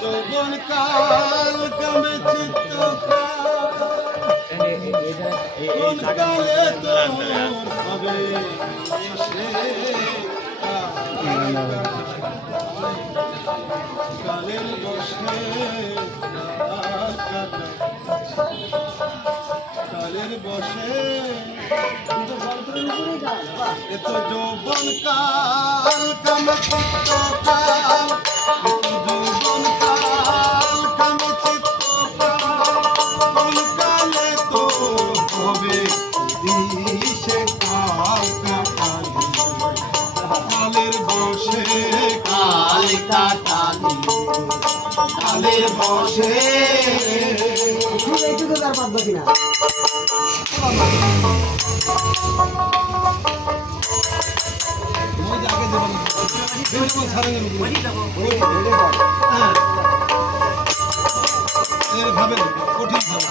যৌবন কাল কামে চিত্ত কোন কালে তো হবে এসে কালের বসে কালের বসে এত যৌবন কাল কামে চিত্ত কাল যৌবন কাল কামে চিত্ত কাল কোন কালে তো হবে দিশে কাল কালের বসে কাল কাটালি কালের বসে একটু তো তার পাবো কিনা ভাবে কঠিন ভাবে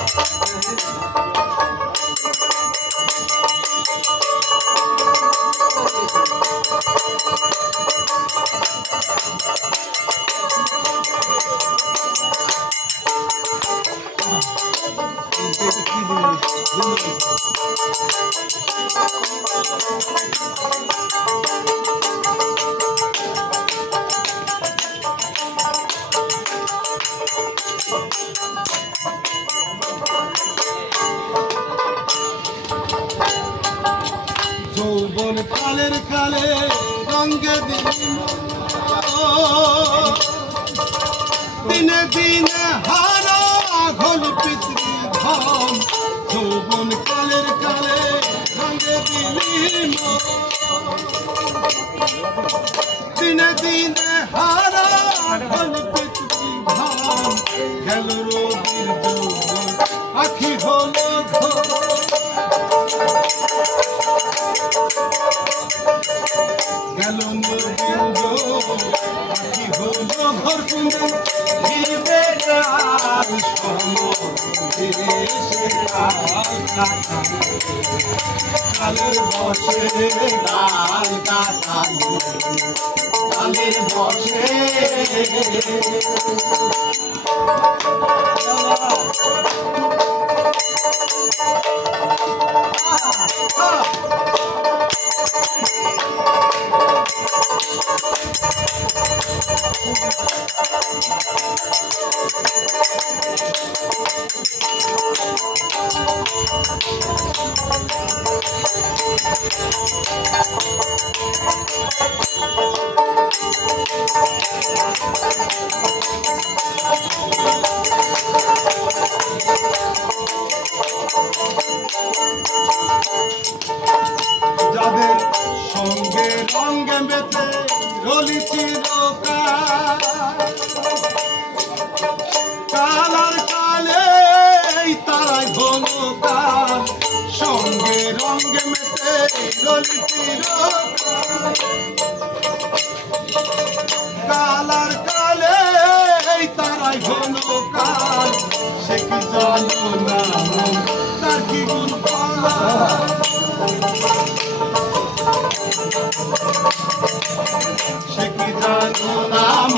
যৌবন কালের কালে রঙ্গে দিনে দিনে হারা ঘন পিতৃধন যৌবন কালের কালে রঙ্গে দিনে দিনে হারা ঘন পিতৃধন গেল রোগীর যৌবন আখি হলো গেল আখি হলো ঘর কুঞ্জে ভিড়ে কালের বসে কাল কাটালি কালের বসে যাদের সঙ্গে রঙ্গে মেতে রলি কালার কালে তারাই ঘন কাল সঙ্গে রঙ্গে মেতে রলি কালার কালে তারাই ঘন কাল সে কি জানো না তার কি গুণ পালা সে কি জানো নাম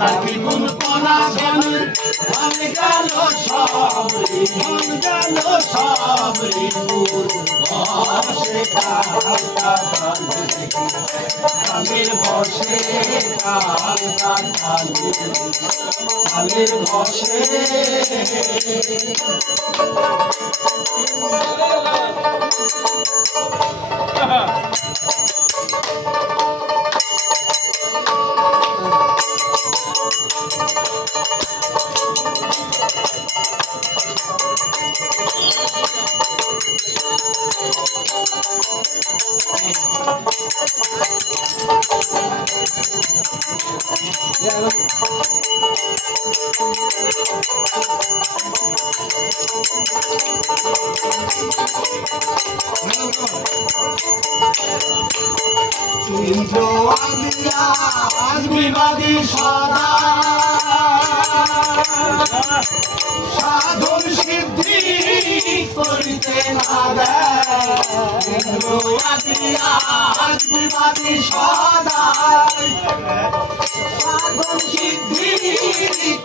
তাকে গুণ পনা জানে মন গেল সবরি মন গেল সবরি বসে কালের বসে কাল কাটালি কালের বসে ইন্দ্র আগ্নিবাদী সদা সাধন সিদ্ধি করিতে না দেয় ইন্দ্র আগ্নিবাদী সদা সাধন সিদ্ধি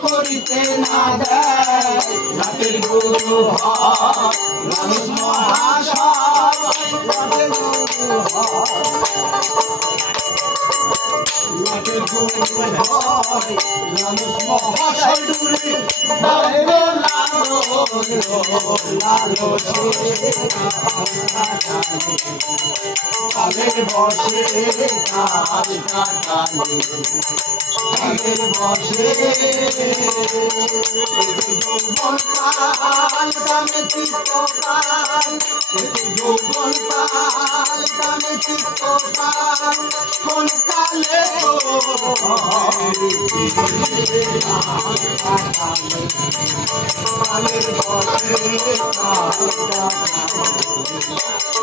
করিতে না দেয় রাতের গুরু হয় মানুষ মহাশয় রাতের গুরু হয় রাতের গুরু হয় মানুষ মহাশয় দূরে লালো লালো লালো কালের বসে কাল কাটালে কালের বসে যৌবন কাল কামে চিত্তকাল যৌবন কাল কামে চিত্তকাল কোন কালে কালের বসে কাল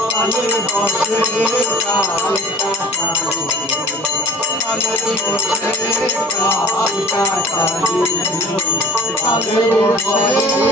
কালের বসে কাল কালের বসে কাল কালের বসে